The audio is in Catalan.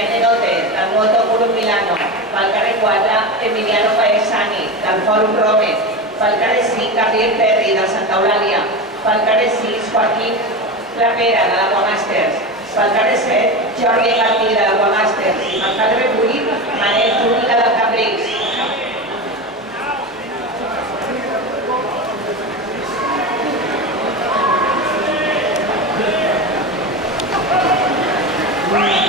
Manel Nenote, del Moto Grup Milano, pel carrer 4, Emiliano Paesani, del Fòrum Rome, pel carrer 5, Gabriel Perri, de Santa Eulàlia, pel carrer 6, Joaquim Clapera, de l'Aquamàsters, pel carrer 7, Jordi Martí, de l'Aquamàsters, i pel carrer 8, Manel Zúñiga, del Cambrils. Right.